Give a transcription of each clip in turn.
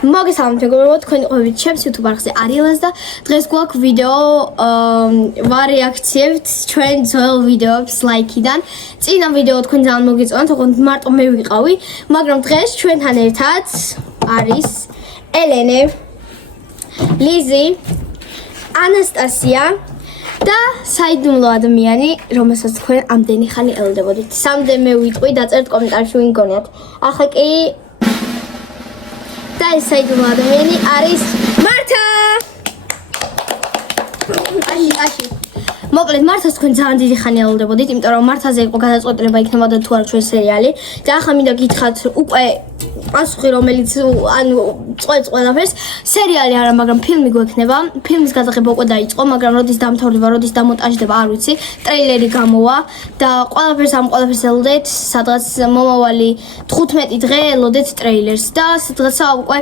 მოგესალმებით მეგობრებო, თქვენი ყოფით ჩემს YouTube არხზე არიელას და დღეს გვაქვს ვიდეო ვარეაქციებთ ჩვენ ძველ ვიდეოებს ლაიქიდან. წინა ვიდეო თქვენ ძალიან მოგეწონათ, თქო მარტო მე ვიყავი, მაგრამ დღეს ჩვენთან ერთად არის ელენე, ლიზი, ანასტასია და საიდუმლო ადამიანი, რომელსაც თქვენ ამდენი ხანი ელოდებოდით. სამდე მე ვიტყვი, დაწერთ კომენტარებში ვინ გონიათ. ახლა კი და ეს საიდუმლო ადამიანი არის მართა. აში. მოკლედ მართას თქვენ ძალიან დიდი ხანი ელოდებოდით, იმიტომ რომ მართაზე იყო გადაწყვეტილება იქნებოდა თუ არა ჩვენ სერიალი და ახლა მინდა გითხრათ უკვე პასუხი რომელიც ანუ წვეთს ყველაფერს სერიალი არა, მაგრამ ფილმი გვექნება. ფილმის გადაღება უკვე დაიწყო, მაგრამ როდის დამთავრდება, როდის დამონტაჟდება არ ვიცი. ტრეილერი გამოვა და ყველაფერს ელოდეთ, სადღაც მომავალი 15 დღე ელოდეთ ტრეილერს და სადღაცა უკვე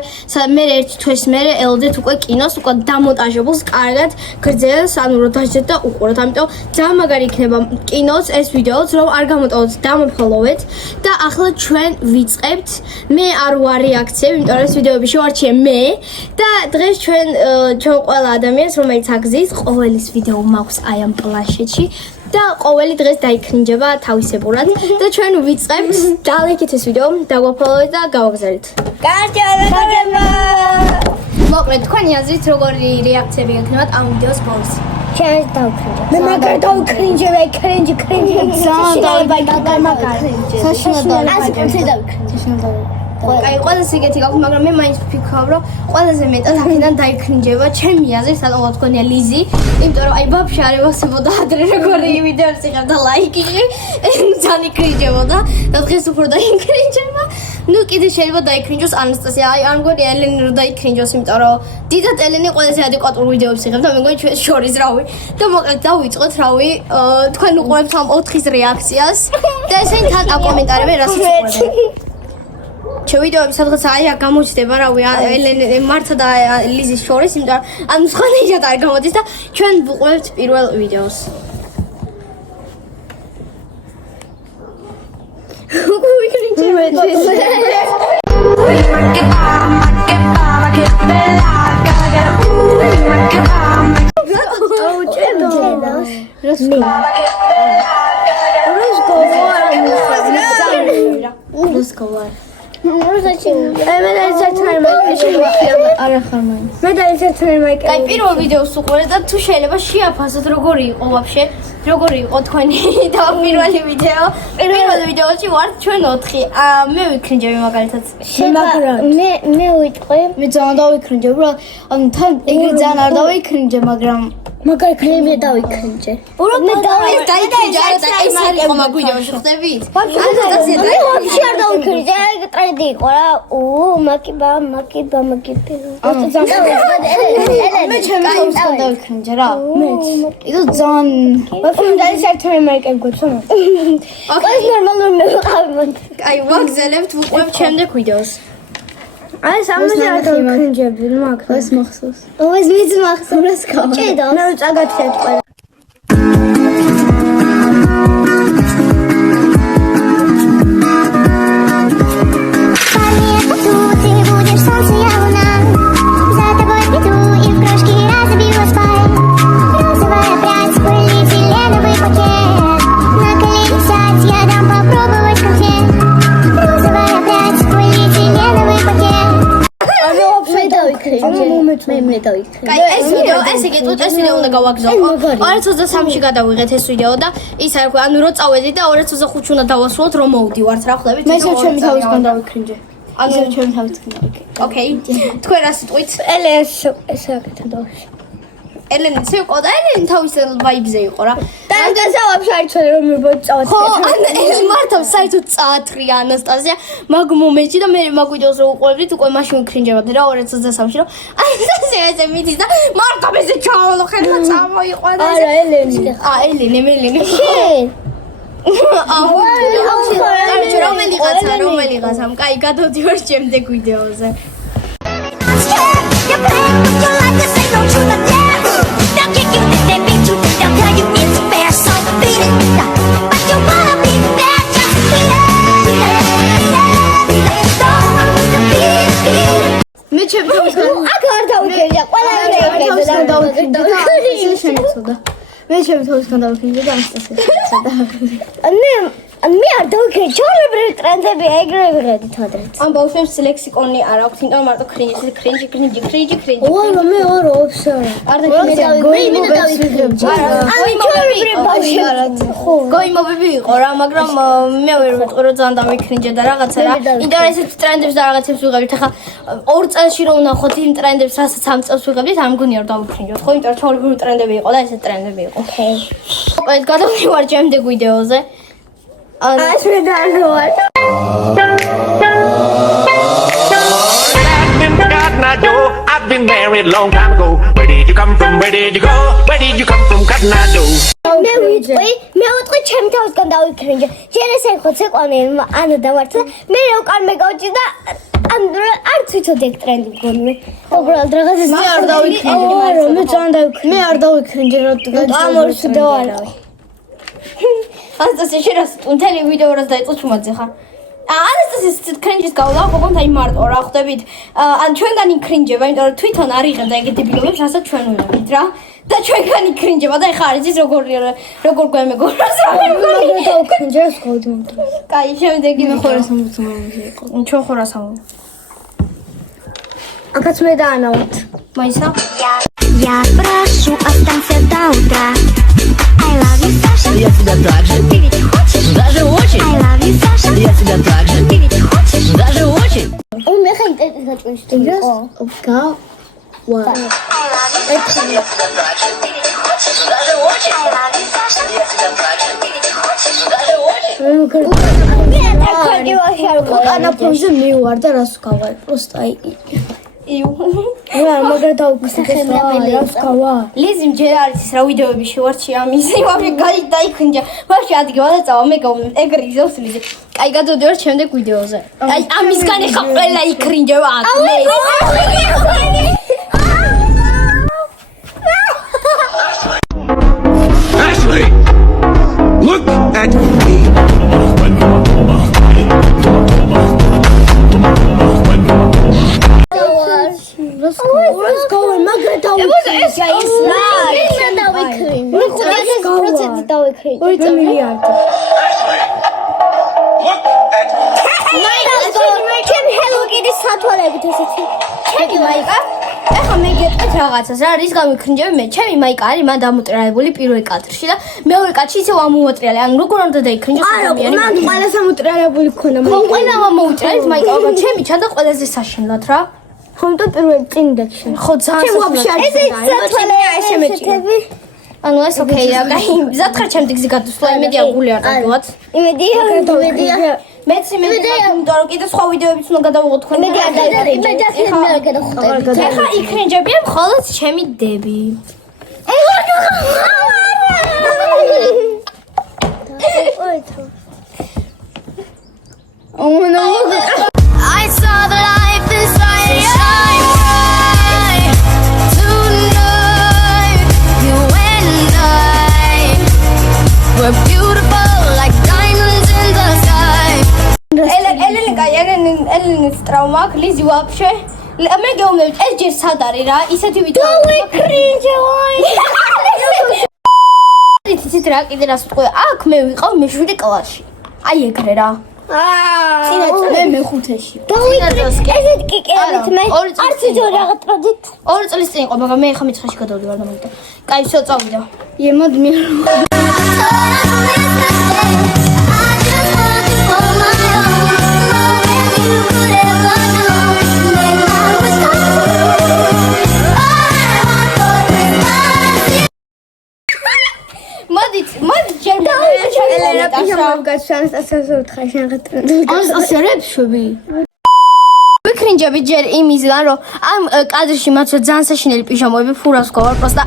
მე ერთი თვის მერე ელოდეთ უკვე კინოს, უკვე დამონტაჟებულს, კარგად გრძელს, ანუ რომ დაждეთ და უყუროთ. ამიტომ ძალიან მაგარი იქნება კინოს ეს ვიდეოც, რომ არ გამოტოვოთ, დამოფოლოვეთ და ახლა ჩვენ ვიწყებთ. მე არ ვარ რეაქციები, იმიტომ რომ ეს ვიდეოები შევარჩიე მე და დღეს ჩვენ ყველა ადამიანს, რომელიც აგზის, ყოველის ვიდეო მაქვს აი ამ პლანშეტში და ყოველი დღეს დაიქნიჯება თავისებურად და ჩვენ ვიწყებთ. დალეიქეთ ეს ვიდეო, დაგვაფოლოვეთ და გავაგზავნეთ. კარგი, მოკლედ თქვენი აზრით როგორი რეაქციები გექნებათ ამ ვიდეოს ბოლოს? Сейчас დავქრინჯე. მე მაგარ დავქრინჯე, კრინჯი. ძალიან დავიქრინჯე. საშინაო აი ყველაზე ეგეთი გაქვს, მაგრამ მე მაინც ვფიქრობ, რომ ყველაზე მეტად აქედან დაიქრინჯება ჩემი აზრით, ანუ თქვენია ლიზი, იმიტომ რომ აი ბაბში არ ევასებოდა ადრე როგორი ვიდეოს იღებდა ლაიქი, ძალიან იქრინჯებოდა და დღეს უფრო დაიქრინჯება. ნუ კიდე შეიძლება დაიქრინჯოს ანასტასია, აი არ მგონია ელენე რომ დაიქრინჯოს, იმიტომ რომ დიდად ელენე ყველაზე ადეკვატურ ვიდეოებს იღებდა, მე მგონი ჩვენ შორის რავი. და მოკლედ დავიწყოთ რავი, თქვენ უყურებთ ამ 4-ის რეაქციას და ესენი თან აკომენტარებენ რასაც უყურებენ. ვიდეოები სადღაც აი გამოჩნდება რავი ელენე მართა და ლიზის შორის, იმიტომ ანუ სხვანაირად არ გამოდის და ჩვენ ვუყურებთ პირველ ვიდეოს. აი პირველ ვიდეოს უყურე და თუ შეიძლება შეაფასოთ როგორი იყო ვაფშე, როგორი იყო თქვენი და პირველი ვიდეო. პირველ ვიდეოში ვართ ჩვენ 4. მე ვიქრინჯები მაგალითად. მე ვიტყვი. მე ძალიან დავიქრინჯე, უბრალოდ ანუ თან ეგრე ძალიან არ დავიქრინჯე, მაგრამ მაგარი კრემი დავიქრინჯე. მე დაიქრინჯე და ეს არ იყო მაგ ვიდეოში, ხდებით? ანასტასია მე ვაფშე არ დავიქრინჯე, ეგ ტრენდი იყო რა. მაკიბა. მე ჩემი თავისთან დავიქრინჯე რა. მეც. იდო ძალიან ვაფშე დაისერთმე მაიკენ გოცო. ეს ნორმალურ მე ვიყავი მან. აი ვაგზელებთ ვუყურებთ შემდეგ ვიდეოს. აი სამაზე არ დავიქრინჯები, მაგრამ ეს მახსოვს. ეს მის მახსოვს რა. ჭედა. მე წაგაცეთ ყველა. აი ეს ვიდეო ესე გეტყვით, ეს ვიდეო უნდა გავაგზავნო. 2023-ში გადავიღეთ ეს ვიდეო და ის არ ქვია, ანუ რო წავედით და 2025-ში უნდა დავასრულოთ, რომ მოვდივართ რა ხვდებით? მე ჩემი თავისგან დავიქრინჯე. ანუ ჩემი თავისგან დავიქრინჯე. ოკეი. თქვენ რა სიტყვით? ელენე ეს აკეთა დავში. ელენე ცეკვდა და ელენე თავისგან ვაიბზე იყო რა. და ვაფშე არ იცოდი რომ მიბოწავთ. ხო, ეს მართლა საერთოდ წაათრია ანასტასია მაგ მომენტში და მე მაგ ვიდეოს რო უყურებდით, უკვე მაშინ ვიქრინჯებოდი რა 2023-ში რომ ანასტასია ესე მიდის და მარტო მეზე ჩავალო ხელმა წამოიყვანა. არა ელენე. ელენე. შენ. რომელიღაცა, კაი, გადავდივარ შემდეგ ვიდეოზე. მე ჩემი თავისგან აქ არ დავიქრინჯა, ყველა დავიქრინჯა და შენიცოდა. მე ჩემი თავისგან დავიქრინჯა და ანასტასია. მე არ დავიქრინჯა, ჩვეულებრივი ტრენდები ეგრევე ვიღებდით ადრეც. ამ ბავშვებს ლექსიკონი არ აქვს, იმიტომ მარტო ქრინჯი. ვაი, მე არ ვაფშე. არ დავიქრინჯა. გოიმობები იყო რა, მაგრამ მე ვერ ვიტყვი რომ ძალიან დავიქრინჯა და რაღაცა რა. იმიტომ ესეთ ტრენდებს და რაღაცებს ვიღებდით. ახლა 2 წელში რომ ვნახოთ იმ ტრენდებს, რასაც 3 წელს ვიღებდით, არ მგონია რომ დავიქრინჯოთ. ხო, იმიტომ რომ ჩვეულებრივი ტრენდები იყო და ესეთ ტრენდები იყო. ოკეი. ეს გადავდივარ ჩემდე ვიდეოზე. ეს მე დავარ. I've been married long time ago. Where did you come from? Where did you go? Where did you come from? Kathmandu. მე ვიტყვი ჩემი თავისგან დავიქრინჯა. ჯერ ესე იყო ცეკვანი, ანუ დავარცხა. მე უკან მეგოჭი და არც ვიცოდი ეგ ტრენდი მგონი. უბრალოდ რაღაცას მე არ დავიქრინჯა. მე ძალიან დავიქრინჯა. მე არ დავიქრინჯა რა ამ ორს დავარავი. ანასტასია შენ მთელი ვიდეო რას დაიწყო ჩუმაძე ხარ? ანასტასია კრინჯის გავლა ხობont აი მარტო რა ხვდებით? ან ჩვენგანი კრინჯება, იმიტომ რომ თვითონ არ იღებდა ეგეთ დებილობებს, რასაც ჩვენ ვიღებთ რა. და ჩვენგანი კრინჯება და ეხა არის ის როგორ გვემეგობროს რა. მე დავიქრინჯა ეს გავდი მომდრო. კაი, შემდეგი მე ხორას ამბობთ იყო. ჩვენ ხორას ამბობ. Акაც მე დაანავთ. მაისა? Я прошу, останься до утра. I love you, Саша. Я тебя так же. Ты ведь хочешь? Даже очень. I love you, Саша. Я тебя так же. Ты ведь хочешь? Даже очень. მე ხა ინტერნეტს გაჭვიშდი. გა ვა I love you, Саша. Я тебя так же. Ты ведь хочешь? Даже очень. I love you, Саша. Я тебя так же. Ты ведь хочешь? Даже очень. მე არ ქორდივაში არ ანა ფონზე მივარ და რას გავარ პროსტა აი იუ. მე არ მაგარ დავკისახებინებელი რას გავარ ლიზიმ ჯერ არის ის რა ვიდეოები შევარჩი ამის. ვაფშე გაი დაიქრინჯა. ვაფშე ადგილა და წავა მე გავუნ ეგრიზავს ლიზი. აი გადავდივარ შემდეგ ვიდეოზე. აი ამისგან ეხა ყველა იქრინჯება აქ მე. Ashley, look at me. რას გავარ მაგარ დავიქრინჯა ის რა მე დავიქრინჯა. მე 100% დავიქრინჯა. ორი წამიარდი Look at ჩემ Hello Kitty სათვალებით ესეთი. ჩემი მაიკა ეხა მე გეტყვით რაღაცას რა რის გამიქრინჯები მე ჩემი მაიკა არის მან დამოტრიალებული პირველ კადრში და მეორე კადრში ისევ ამოუტრიალე ანუ როგორ უნდა დაიქრინჯოს ადამიანი მან ყველა სამოტრიალებული ქონა ხო ყველა ამოუტრიალეთ მაიკა მაგრამ ჩემი ჩანდა ყველაზე საშინლად რა ხომტო პირველ წინდებში ხო ძალიან ვაფშე არ ესეთი ანუ ეს ოკეი რა კაი ზათხარ ჩემ დიგზი გადასვლა იმედი აგული არ დაგවත් იმედია მეც იმედი იმიტომ რომ კიდე სხვა ვიდეოებიც უნდა გადავიღოთ თქვენ იმედი არ დაიქრინჯა. მე არ გადახვდები. ეხა იქრინჯებიან მხოლოდ ჩემი დები I saw the life inside your eyes tonight. You and I were beautiful like diamonds in the sky. ელენი ტრაუმა ქლიზი ვაფშე მე გეუბნებით ეს ჯერ სად არის რა ისეთი ვიდეო დავიქრინჯა ვაი. იცით რა კიდე რას ვთქვი აქ მე ვიყავ მე-7 კლასში აი ეგრე რა მე მეხუთეში ესეთ კიკერით მე არც იცოდი რაღაც ტრადით. 2 წლის წინ იყო მაგრამ მე ხა მეცხრეში გადავდივარ და მომიდა კაი всё წავიდა ემოდ მე მოდი ჯერ ანასტასია რეპშვები ვიქრინჯები ჯერ იმისგან რომ ამ კადრში მათო ძალიან საშინელი პიჟამოები ფურავს გავარ პროსტა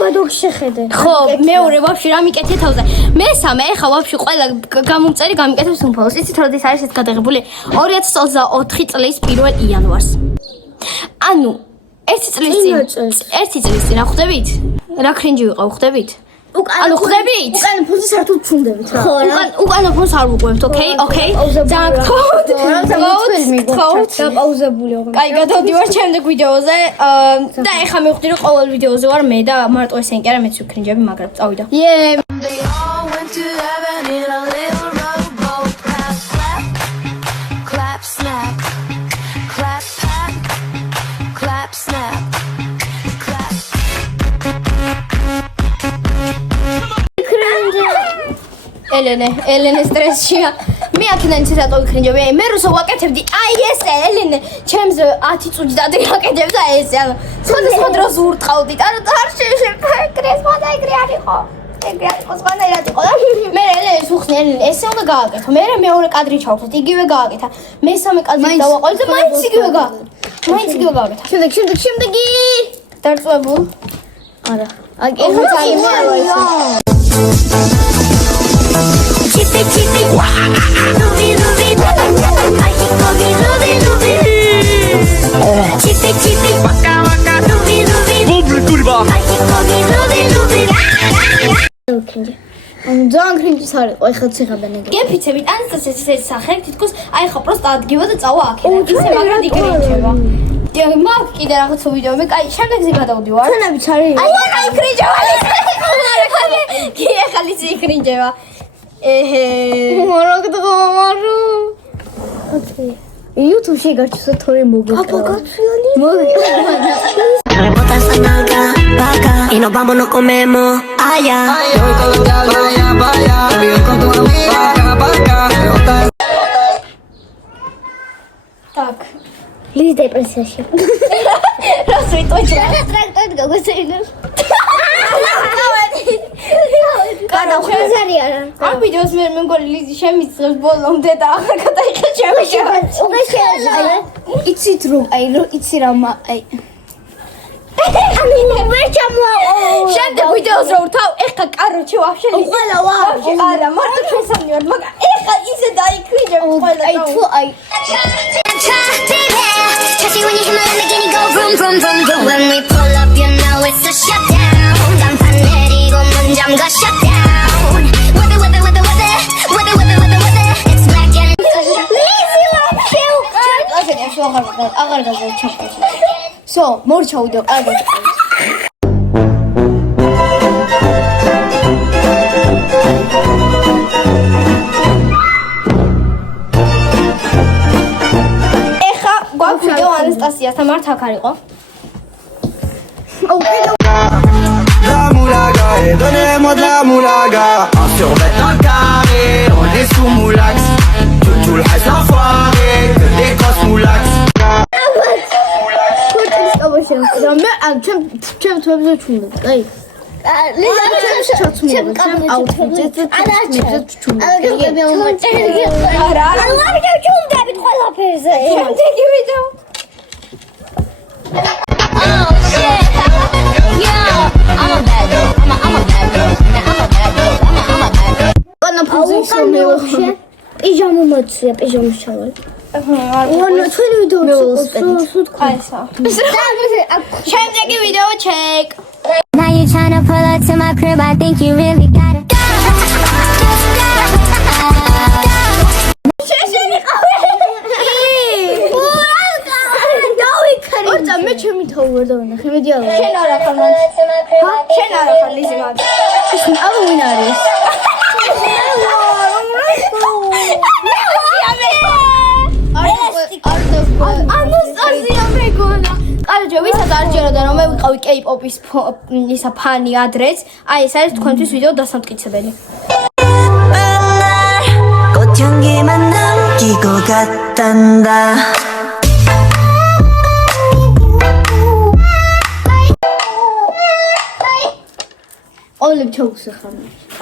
ბადოქ შეხედე. ხო მეორე ვაფშე რა მიკეთე თავზე მესამე ეხა ვაფშე ყველა გამომწერი გამიკეთებს უმფაოს იცით როდის არის ეს გადაღებული 2024 წლის 1 იანვარს ანუ 1 წლის წინ რა ხვდებით რა კრინჯი ვიყავ ხვდებით ანუ ხვდებით? უკან ფონს საერთოდ ჩუნდებით რა. ხო რა. უკან ფონს არ ვუყურებთ, ოკეი? ოკეი. ძალიან გთხოვთ. დაპაუზებული ოღონდ. კაი, გადავდივარ ჩემდე ვიდეოზე. და ეხლა მივხვდი რომ ყოველ ვიდეოზე ვარ მე და მარტო ესენი კი არა მეც ვიქრინჯები, მაგრამ წავიდა. They all went to heaven in a little rowboat. Clap, clap, clap, snap, clap, clap, clap, snap, clap. ელენე სტრესშია. მე აქედან ცოტა ვიქრინჯები. მე რუსო ვაკეთებდი. აი ეს ელენე, ჩემს 10 წუთი დაგაკეთებ და ეს ანუ სხვადასხვა დროს ვურტყავდით. ანუ არ შეფიქრეს, მოდა ეგრე არ იყო. ეგრე არ იყო, სხვანაირად იყო და მე ელენეს უხსნი, ელენე ესე უნდა გააკეთო. მე მეორე კადრი ჩავხსნით, იგივე გააკეთა. მესამე კადრი დავაყოლე და მაინც იგივე გააკეთა. შემდეგი. დარწმუნებულ? არა. ეხლა Chippy, chippy, ruby, ruby, ay, ruby, ruby, ruby. Chippy, chippy, ruby, ruby, ay, ruby, ruby, ruby. ანუ ძალიან კრინჯის არ იყო, ეხლა ციხებენ ეგრე. გეფიცებით ანსტასიას ეს სახე თითქოს აი ხა პროსტა ადგივა და წავა აქედან. ისე მაგრად იკრინჯება. მაგ კიდე რაღაც ვიდეოები, კაი, შემდეგზე გადავდივარ. ჩვენებიც არის. აი იკრინჯება. კი, ახლა ისი იკრინჯება. მარა გდღომარო. ოკეი. YouTube-ში გაჩვენე თორე მოგეკრა. Botas a nalga, vaca, y nos vamos, nos comemos allá. Yo voy con los diablos de allá para allá. Te veo con tu amiga, para acá. Так. ლიზ დეპრესიაში. რას ვიტყვი? ტრაქტორით გაგვეცინოს. გადავხეზარი არა. ამ ვიდეოს მე მგონი ლიზი შემიწყებს ბოლომდე და ახლა გადაიხა შემოშევა. იცით რომ იცი რა აი ვერ ჩამოაყო. შემდეგ ვიდეოს რო ვთავ, ეხლა კაროჩე ვაფშე ყველა ვაფშე. არა, მარტო ჩვენსამი ვარ, მაგრამ ეხლა ისე დაიქრიჯებ ყველა. აი თუ აი Trust you when you hear my Lamborghini go vroom, vroom, vroom, vroom. When we pull up, you know it's a shutdown. 간판 내리고 문잠가 shut down. Weather, weather, weather, weather, weather, weather, weather, weather. It's black and ლიზი ვაფშე. ასეთი აღარ გადაჩაყო. სო, მორჩა ვიდეო, კარგად. ეხა გვაქვს ვიდეო ანასტასიასთან მართ აქ არ იყო? La moulaga, et donnez-moi de la moulaga. On survêt un carré, on est sous moulax. Tout le reste l'enfoiré, que des grosses moulax. მე ან ჩემ თვებზე ჩუნდეთ. აი ლიზა ჩემ აუთფიტზე არა, არა. არ ჩუნდებით ყველაფერზე. შემდეგი ვიდეო. ანა ფუძის ვაფშე. პიჟამა მოწია, პიჟამა შავალ. ანუ ჩვენი ვიდეო აი ესა. შემდეგი ვიდეო ჩეკ. now you tryna pull up to my crib. I think you really gotta go. ორწა მე ჩემი თავი ვერ დავინახე, მედი არა. შენ არა ხარ მან. შენ არა ხარ ლიზი მან. აბა ვინ არის? ანასტაზია მეგონა. კაროჩე, ვისაც არ ჯეროდა რომ მე ვიყავი K-pop-ის ისა ფანი ადრეც, აი ეს არის თქვენთვის ვიდეო დასამტკიცებელი. 꽃향기만 남기고 갔단다. ყოველებ ჩაუსახარ.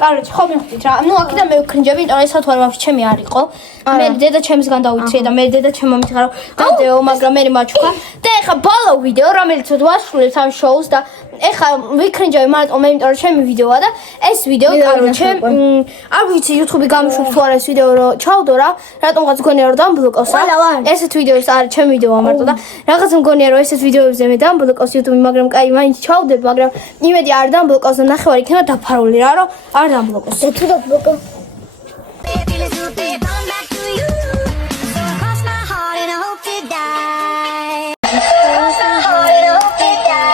კაროჩი, ხო მივხვდით რა. ნუ აქედან მე ვქრინჯები, იმიტომ რომ ეს სათვალე ვაფშე ჩემი არ იყო. მე დედა ჩემისგან დავიცრიე და მე დედა ჩემმა მითხრა რომ გადაეო, მაგრამ მე მაჩუქა. და ეხა ბოლო ვიდეო, რომელიც ვასრულებთ ამ შოუს და ეხა ვიქრინჯები მარტო მე, იმიტომ რომ ჩემი ვიდეოა და ეს ვიდეო კაროჩე არ ვიცი YouTube-ი გამიშვებს თუ არა ეს ვიდეო რომ ჩავდო რა, რატომღაც მგონია რომ დამბლოკოს რა. ესეთ ვიდეოს არ ჩემი ვიდეოა მარტო და რაღაც მგონია რომ ესეთ ვიდეოებზე მე დამბლოკოს YouTube-ი, მაგრამ კაი მაინც ჩავდებ, მაგრამ იმედი არ დამბლოკოს და ნახევარი იქნება დაფარული რა, რომ არ დამბლოკოს. თუ დაბლოკო Feeling stupid, come back to you. So I cross my heart and I hope to die. Cross my heart and I hope to die.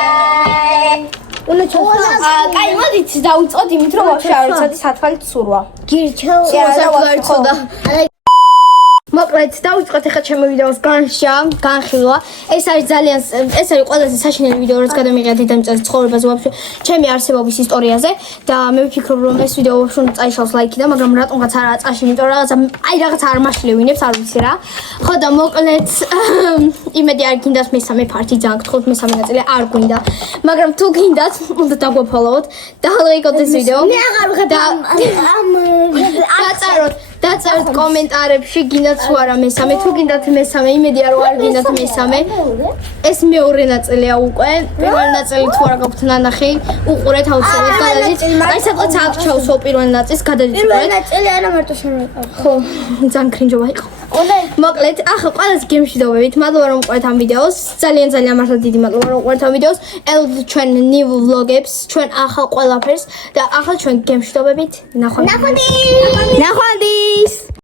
კაი, მოდით დავიწყოთ იმით, რომ ვაფშე არ ვიცოდი სათვალით სურვა. გირჩევ სათვალით მოკლედ დავიწყოთ ახლა ჩემი ვიდეოს განხილვა. ეს არის ძალიან ეს არის ყველაზე საშინელი ვიდეო, რაც გადამიღეთ დედამიწაზე ცხოვრებაზე ვაფშე ჩემი არსებობის ისტორიაზე და მე ვფიქრობ რომ ეს ვიდეო ვაფშე უნდა წაიშალოს ლაიქი და მაგრამ რატომღაც არა წაშინე, იმიტომ რომ რაღაცა არ მაშლევინებს, არ ვიცი რა. ხო და მოკლედ იმედი არ გინდათ მესამე ფარტი ძალიან გთხოვთ, მესამე ნაწილი არ გვინდა. მაგრამ თუ გინდათ, უნდა დაგვაფოლოვოთ და ლაიქოთ ეს ვიდეო. მე აღარ ვღებ დაწეროთ კომენტარებში გინდათ თუ არა მესამე, თუ გინდათ მესამე, იმედია რომ არ გინდათ მესამე. ეს მეორე ნაწილია უკვე. პირველი ნაწილი თუ არა გაქვთ ნანახი, უყურეთ აუცილებლად გადადით. აი სადღაც აქ ჩავსვო პირველი ნაწილს, გადადით უყურეთ. ნაწილი არა მარტო შემოიყო ხო, ძალიან კრინჯობა იყო. მოკლედ, ახლა ყველაზე გემშვიდობებით. მადლობა რომ უყურეთ ამ ვიდეოს. ძალიან მართლა დიდი მადლობა რომ უყურეთ ამ ვიდეოს. ელოდეთ ჩვენ new vlog-ებს, ჩვენ ახალ ყველაფერს და ახლა ჩვენ გემშვიდობებით. ნახვამდის.